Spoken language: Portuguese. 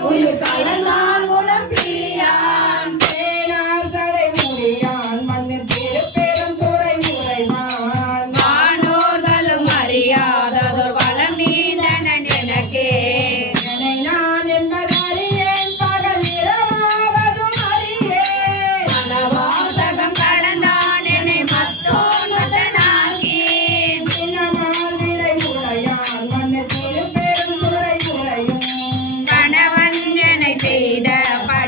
Aleluia. ideia para